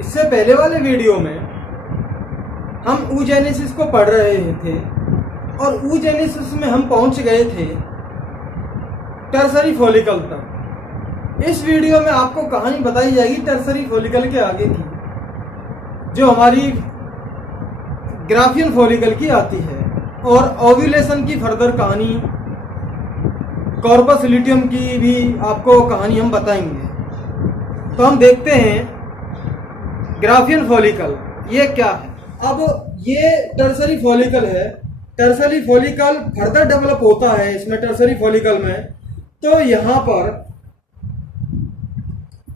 इससे पहले वाले वीडियो में हम oogenesis को पढ़ रहे थे और oogenesis में हम पहुंच गए थे टर्सरी फॉलिकल तक। इस वीडियो में आपको कहानी बताई जाएगी टर्सरी फॉलिकल के आगे की, जो हमारी ग्राफियन फॉलिकल की आती है, और ओव्यूलेशन की फर्दर कहानी, कॉर्पस ल्यूटियम की भी आपको कहानी हम बताएंगे। तो हम देखते हैं ग्राफियन फॉलिकल ये क्या है। अब ये टर्सरी फॉलिकल है। टर्सरी फॉलिकल फर्दर डेवलप होता है इसमें टर्सरी फॉलिकल में, तो यहाँ पर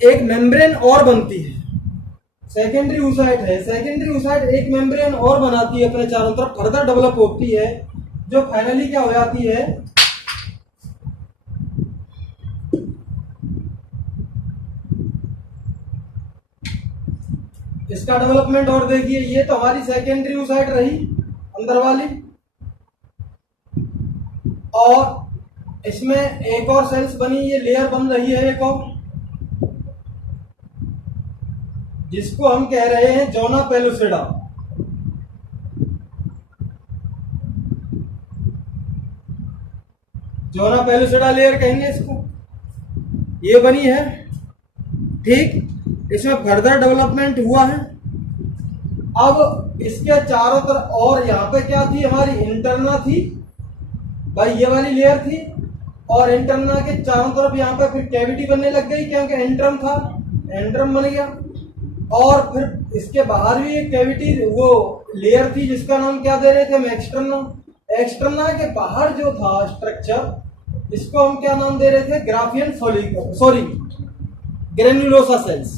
एक मेम्ब्रेन और बनती है। सेकेंडरी oocyte है, सेकेंडरी oocyte एक मेम्ब्रेन और बनाती है अपने चारों तरफ, फर्दर डेवलप होती है, जो फाइनली क्या हो जाती है, इसका डेवलपमेंट और देखिए। ये तो हमारी सेकेंडरी oocyte रही अंदर वाली, और इसमें एक और सेल्स बनी, ये लेयर बन रही है एक और, जिसको हम कह रहे हैं zona pellucida. Zona pellucida layer कहेंगे इसको। ये बनी है, ठीक। इसमें फर्दर डेवलपमेंट हुआ है। अब इसके चारों तरफ, और यहाँ पे क्या थी हमारी, इंटरना थी भाई, ये वाली लेयर थी, और इंटरना के चारों तरफ यहाँ पे फिर कैविटी बनने लग गई, क्योंकि एंट्रम था, एंट्रम बन गया। और फिर इसके बाहर भी एक कैविटी, वो लेयर थी जिसका नाम क्या दे रहे थे हम, एक्सटर्ना। एक्सटर्ना के बाहर जो था स्ट्रक्चर, इसको हम क्या नाम दे रहे थे, Graafian follicle, sorry granulosa cells.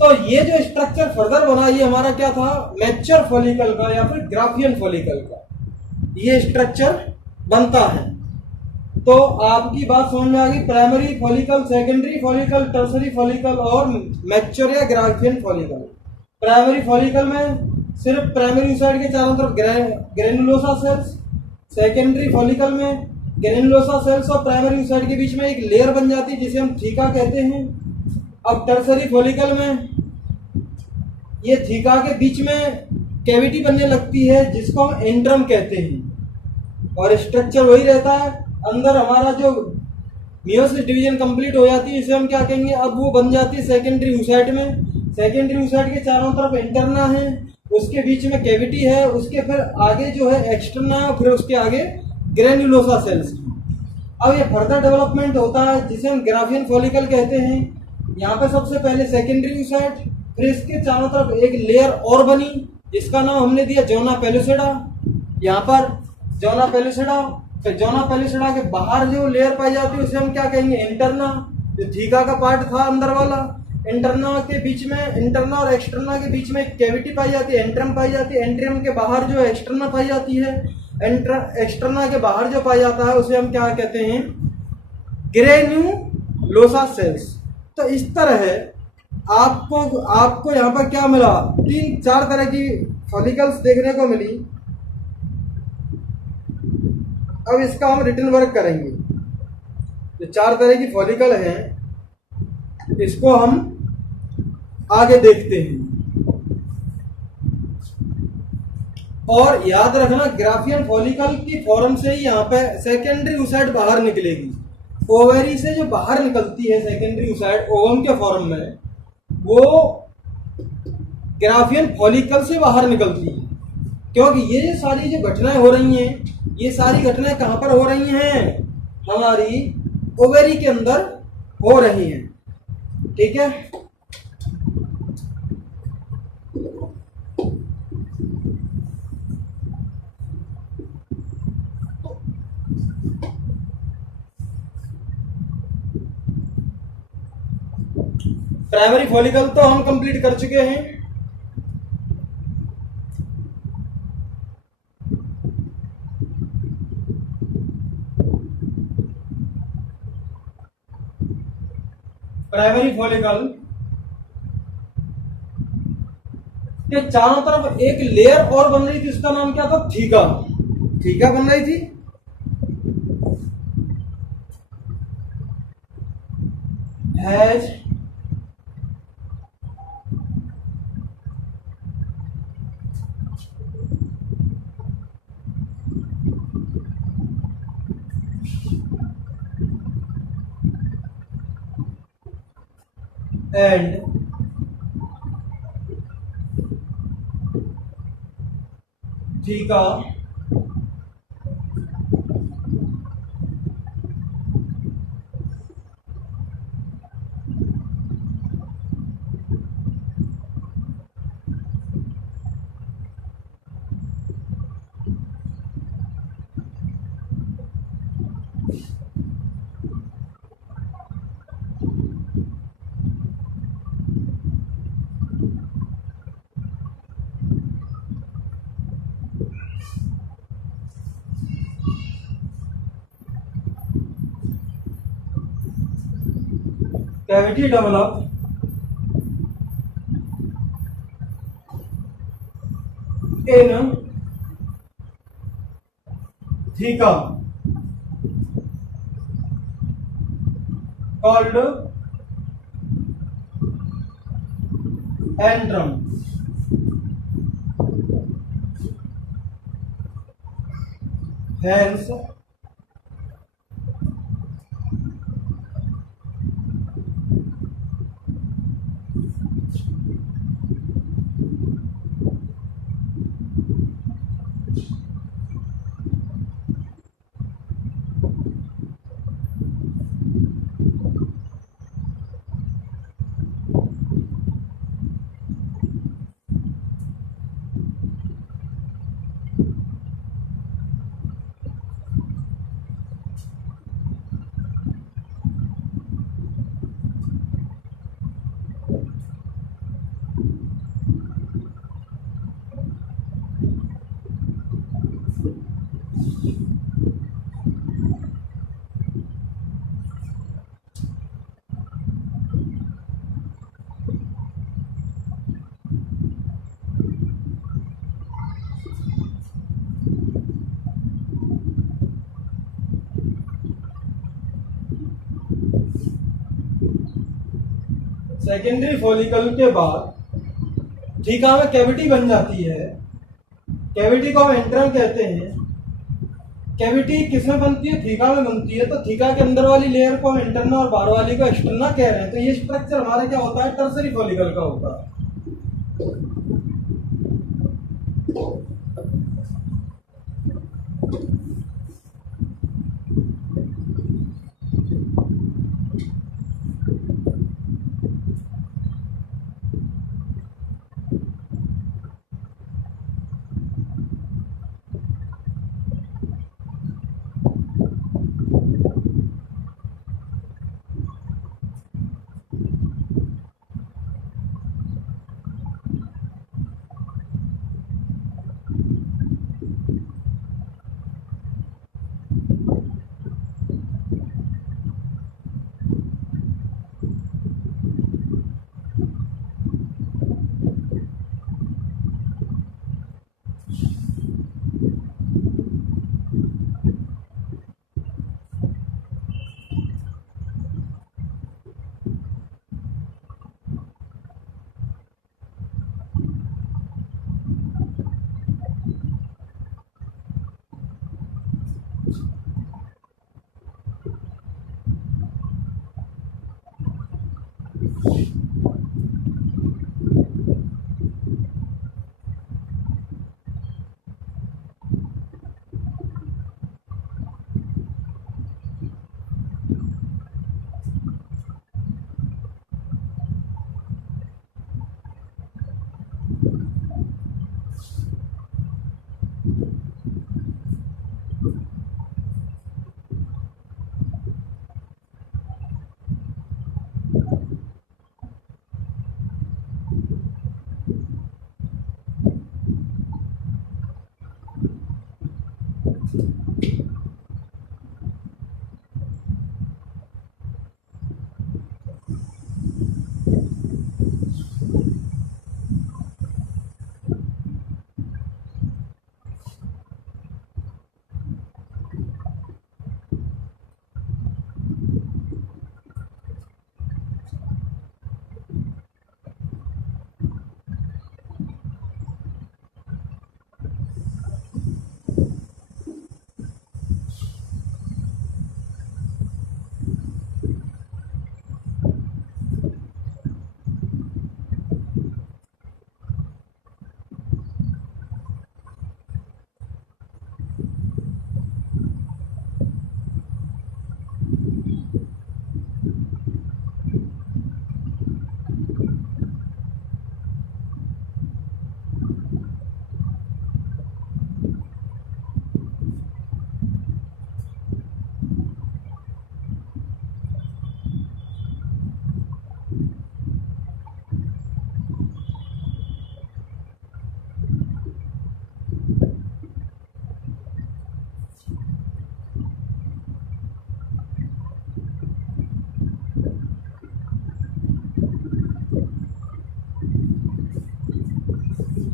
तो ये जो स्ट्रक्चर फर्दर बना, ये हमारा क्या था, मैच्योर फॉलिकल का या फिर ग्राफियन फॉलिकल का ये स्ट्रक्चर बनता है। तो आपकी बात समझ में आ गई, primary follicle, secondary follicle, tertiary follicle और मैच्योर या ग्राफियन फॉलिकल। प्राइमरी फॉलिकल में सिर्फ प्राइमरी oocyte के चारों तरफ ग्रेन्युलोसा सेल्स, सेकेंडरी फॉलिकल में ग्रेन्युलोसा सेल्स और प्राइमरी oocyte के बीच में एक लेयर बन जाती है जिसे हम थीका कहते हैं। अब टर्सरी फॉलिकल में ये थीका के बीच में कैविटी बनने लगती है जिसको हम एंट्रम कहते हैं, और स्ट्रक्चर वही रहता है। अंदर हमारा जो मियोसिस डिवीजन कंप्लीट हो जाती है, इसे हम क्या कहेंगे, अब वो बन जाती है सेकेंडरी oocyte में। सेकेंडरी oocyte के चारों तरफ इंटरना है, उसके बीच में कैविटी है, उसके फिर आगे जो है एक्सटर्ना, फिर उसके आगे ग्रेन्युलोसा सेल्स। अब ये फर्दर डेवलपमेंट होता है जिसे हम ग्राफियन फॉलिकल कहते हैं। यहाँ पे सबसे पहले सेकेंडरी oocyte, फिर इसके चारों तरफ एक लेयर और बनी जिसका नाम हमने दिया जोना पेलुसिडा। यहाँ पर जोना पेलुसिडा, फिर जोना पेलुसिडा के बाहर जो लेयर पाई जाती है उसे हम क्या कहेंगे, इंटरना, जो थीका का पार्ट था अंदर वाला। इंटरना के बीच में, इंटरना और एक्सटर्ना के बीच में एक कैविटी पाई जाती है, एंट्रम पाई जाती है। एंट्रम के बाहर जो एक्सटर्ना पाई जाती है, एक्सटर्ना के बाहर जो पाया जाता है उसे हम क्या कहते हैं, ग्रेन्युलोसा सेल्स। तो इस तरह है आपको यहाँ पर क्या मिला, 3-4 तरह की फॉलिकल्स देखने को मिली। अब इसका हम रिटन वर्क करेंगे। जो 4 तरह की फॉलिकल हैं इसको हम आगे देखते हैं। और याद रखना, ग्राफियन फॉलिकल की फॉर्म से ही यहाँ पे सेकेंडरी oocyte बाहर निकलेगी। ओवेरी से जो बाहर निकलती है सेकेंडरी oocyte ओवम के फॉर्म में, वो ग्राफियन फॉलिकल से बाहर निकलती है। क्योंकि ये जो सारी जो घटनाएं हो रही हैं, ये सारी घटनाएं कहाँ पर हो रही हैं, हमारी ओवेरी के अंदर हो रही हैं, ठीक है। प्राइमरी फॉलिकल तो हम कंप्लीट कर चुके हैं। प्राइमरी फॉलिकल के चारों तरफ एक लेयर और बन रही थी, उसका नाम क्या था, थीका। थीका बन रही थी। Has and theta cavity develop in theta called antrum. Hence, secondary follicle के बाद थीका में कैविटी बन जाती है। कैविटी को हम एंट्रम कहते हैं। कैविटी किसमें बनती है? थीका में बनती है। तो थीका के अंदर वाली लेयर को हम इंटरना और बाहर वाली को एक्सटर्ना कह रहे हैं। तो ये स्ट्रक्चर हमारा क्या होता है? टर्सरी फॉलिकल का होता है।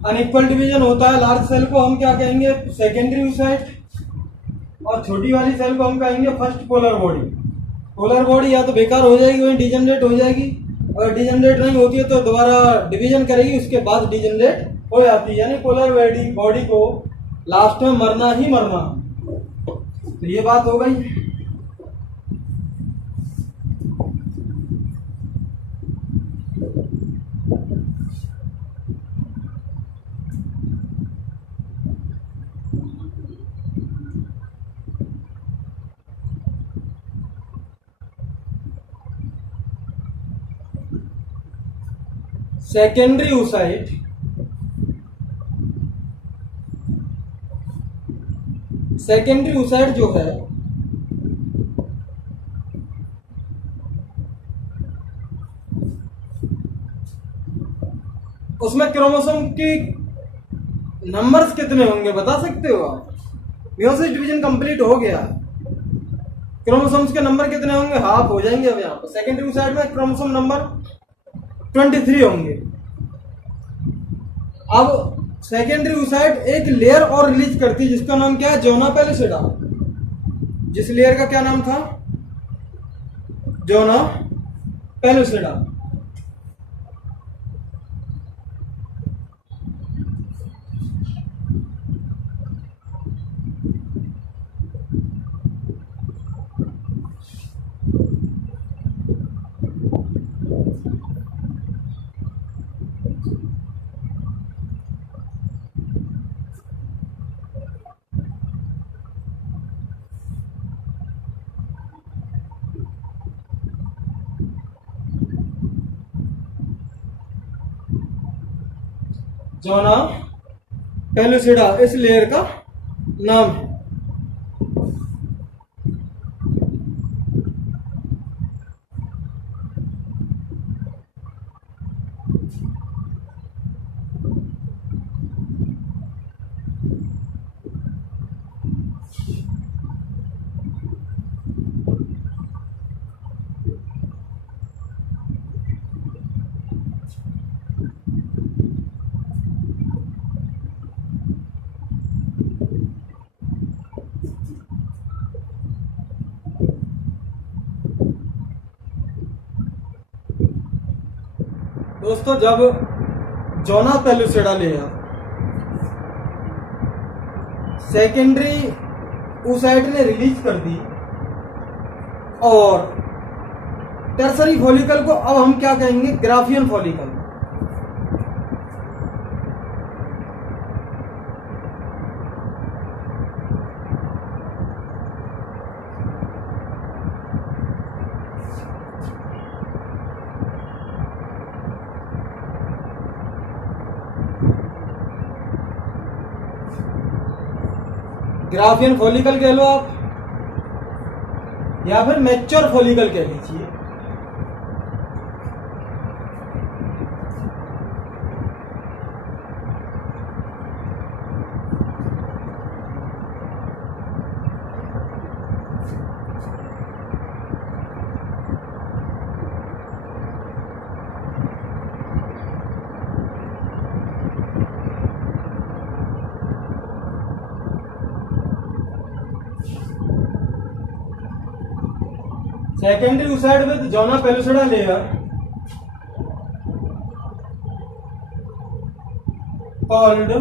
अनइक्वल डिवीजन होता है लार्ज सेल को हम क्या कहेंगे, सेकेंडरी oocyte, और छोटी वाली सेल को हम कहेंगे first polar body. Polar body या तो बेकार हो जाएगी, वहीं डिजनरेट हो जाएगी, अगर डिजनरेट नहीं होती है तो दोबारा डिवीजन करेगी, उसके बाद डिजनरेट हो जाती है, यानी पोलर बॉडी को लास्ट में मरना ही मरना। तो ये बात हो गई। सेकेंडरी oocyte जो है उसमें क्रोमोसोम की नंबर्स कितने होंगे बता सकते हो आप? मियोसिस डिवीजन कंप्लीट हो गया, क्रोमोसोम्स के नंबर कितने होंगे, हाफ हो जाएंगे। अब यहाँ पर सेकेंडरी oocyte में क्रोमोसोम नंबर 23 होंगे। अब सेकेंडरी oocyte एक लेयर और रिलीज करती है जिसका नाम क्या है, जोना पेलुसिडा। जिस लेयर का क्या नाम था, जोना पेलुसिडा। जोना पेलुसिडा इस लेयर का नाम है। दोस्तों जब zona pellucida layer secondary oocyte ने रिलीज कर दी और टर्सरी फॉलिकल को अब हम क्या कहेंगे, ग्राफियन फॉलिकल। ग्राफियन फॉलिकल कह लो आप, या फिर मैच्योर फॉलिकल कह लीजिए। Secondary oocyte with zona pellucida layer called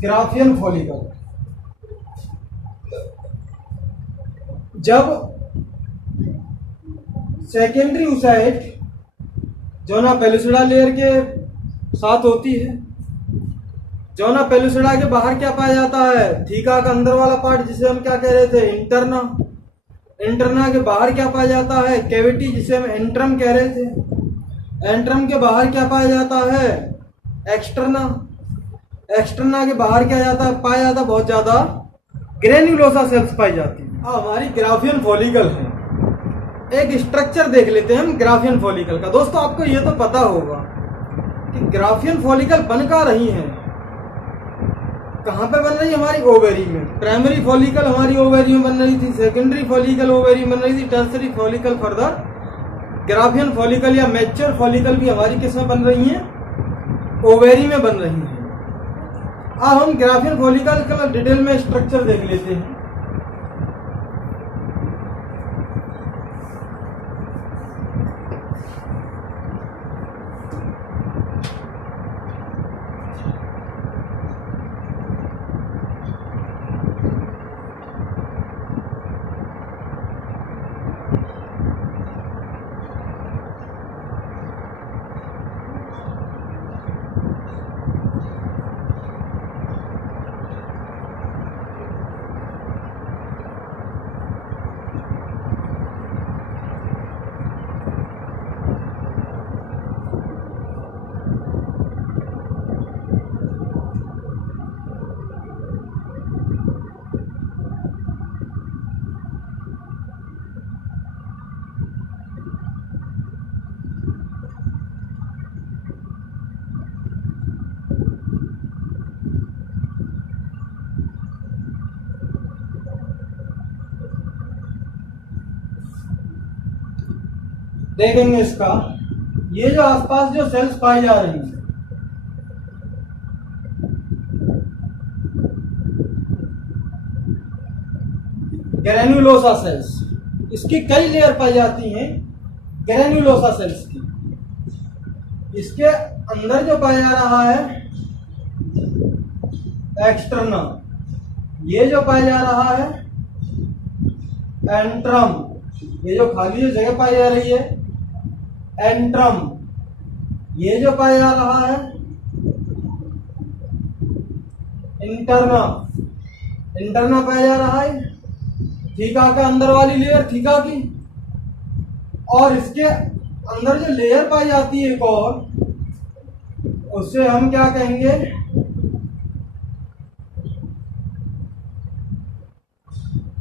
Graafian follicle. जब secondary oocyte zona pellucida layer के साथ होती है, जोना पेलुसिडा के बाहर क्या पाया जाता है, थीका का अंदर वाला पार्ट जिसे हम क्या कह रहे थे, इंटरना। इंटरना के बाहर क्या पाया जाता है, कैविटी जिसे हम एंट्रम कह रहे थे। एंट्रम के बाहर क्या पाया जाता है, एक्सटर्ना। एक्सटर्ना के बाहर क्या पाया जाता है, बहुत ज्यादा ग्रेन्युलोसा सेल्स पाई जाती है। हमारी ग्राफियन फॉलिकल है। एक स्ट्रक्चर देख लेते हैं हम ग्राफियन फॉलिकल का। दोस्तों आपको ये तो पता होगा कि ग्राफियन फॉलिकल बन का रही हैं, कहाँ पे बन रही है? हमारी ओवेरी में। प्राइमरी फॉलिकल हमारी ओवेरी में बन रही थी, सेकेंडरी फॉलिकल ओवेरी में बन रही थी, tertiary follicle further Graafian follicle या मैच्योर फॉलिकल भी हमारी किस में बन रही हैं? ओवेरी में बन रही हैं। अब हम ग्राफियन फॉलिकल का डिटेल में स्ट्रक्चर देख लेते हैं। देखेंगे इसका, ये जो आसपास जो सेल्स पाई जा रही हैं, ग्रेन्युलोसा सेल्स, इसकी कई लेयर पाई जाती हैं ग्रेन्युलोसा सेल्स की। इसके अंदर जो पाया जा रहा है एक्सटर्नल, ये जो पाया जा रहा है एंट्रम, ये जो खाली जो जगह पाई जा रही है एंट्रम, ये जो पाया जा रहा है इंटरना, इंटरना पाया जा रहा है थीका के अंदर वाली लेयर थीका की। और इसके अंदर जो लेयर पाई जाती है एक और, उससे हम क्या कहेंगे?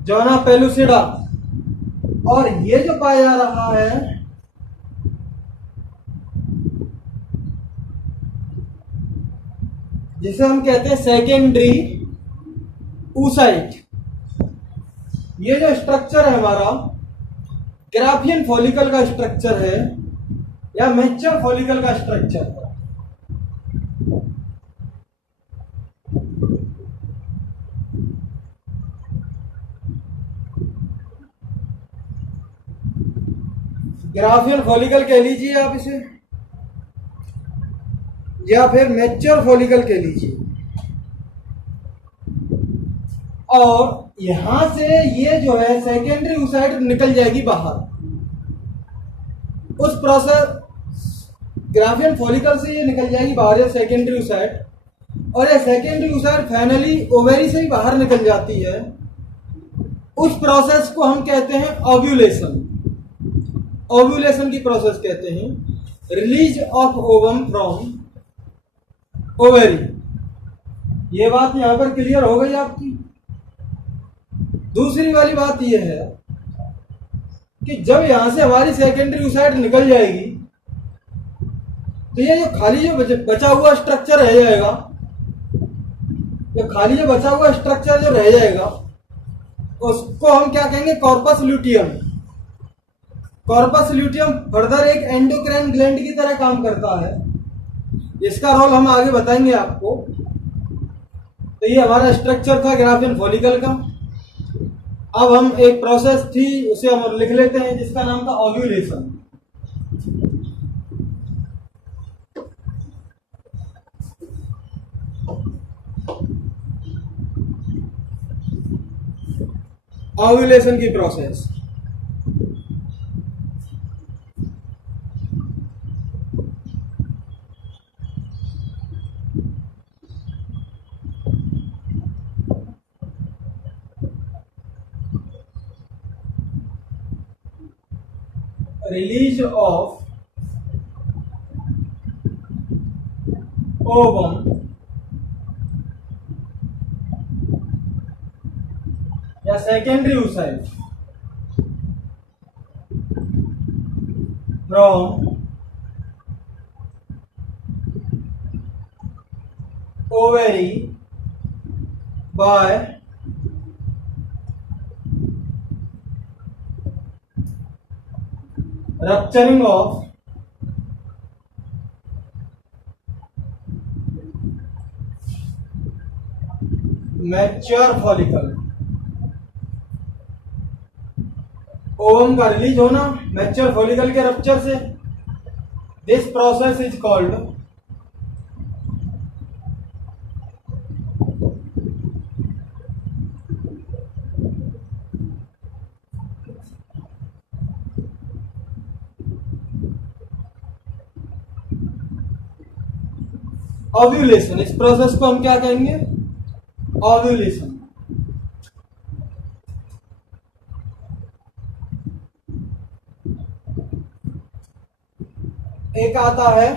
Zona pellucida. और ये जो पाया जा रहा है जिसे हम कहते हैं सेकेंडरी ऊसाइट, ये जो स्ट्रक्चर है हमारा ग्राफियन फॉलिकल का स्ट्रक्चर है या मैच्योर फॉलिकल का स्ट्रक्चर है। ग्राफियन फॉलिकल कह लीजिए आप इसे, या फिर मैच्योर फॉलिकल कह लीजिए। और यहां से ये जो है सेकेंडरी ऊसाइट निकल जाएगी बाहर। उस प्रोसेस ग्राफियन फॉलिकल से ये निकल जाएगी बाहर, ये सेकेंडरी ऊसाइट, और ये सेकेंडरी ऊसाइट फाइनली ओवेरी से ही बाहर निकल जाती है। उस प्रोसेस को हम कहते हैं ओव्यूलेशन। ओव्यूलेशन की प्रोसेस कहते हैं, release of ovum from ovary. ये बात यहां पर क्लियर हो गई आपकी। दूसरी वाली बात यह है कि जब यहां से हमारी सेकेंडरी ऊसाइट निकल जाएगी तो ये जो खाली जो बचा हुआ स्ट्रक्चर रह जाएगा, जो खाली जो बचा हुआ स्ट्रक्चर जो रह जाएगा उसको हम क्या कहेंगे? Corpus luteum. Corpus luteum further एक एंडोक्राइन ग्लैंड की तरह काम करता है। इसका रोल हम आगे बताएंगे आपको। तो ये हमारा स्ट्रक्चर था ग्राफियन फॉलिकल का। अब हम एक प्रोसेस थी उसे हम लिख लेते हैं जिसका नाम था ओव्यूलेशन। ओव्यूलेशन की प्रोसेस, release of ovum या secondary oocyte from ovary by rupturing of mature follicle। Ovum का रिलीज होना मैच्योर फॉलिकल के रप्चर से, this process is called ovulation. इस प्रोसेस को हम क्या कहेंगे? ओव्यूलेशन। एक आता है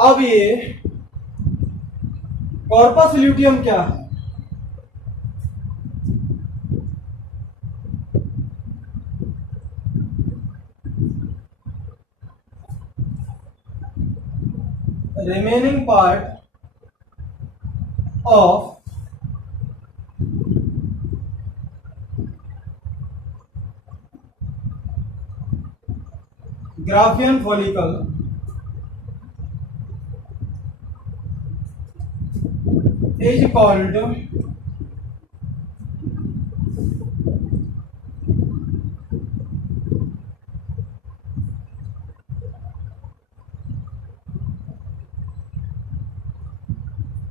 अब ये कॉर्पस ल्यूटियम क्या है? Remaining part of Graafian follicle is called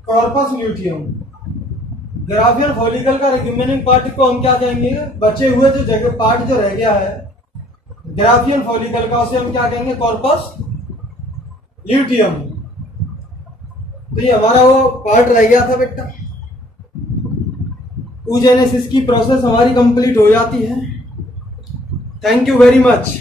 corpus luteum. Graafian follicle का रिमेनिंग पार्ट को हम क्या कहेंगे? बचे हुए जो जगह पार्ट जो रह गया है ग्राफियन फॉलिकल का, उसे हम क्या कहेंगे? Corpus luteum. तो ये हमारा वो पार्ट रह गया था बेटा। oogenesis की प्रोसेस हमारी कंप्लीट हो जाती है। Thank you very much.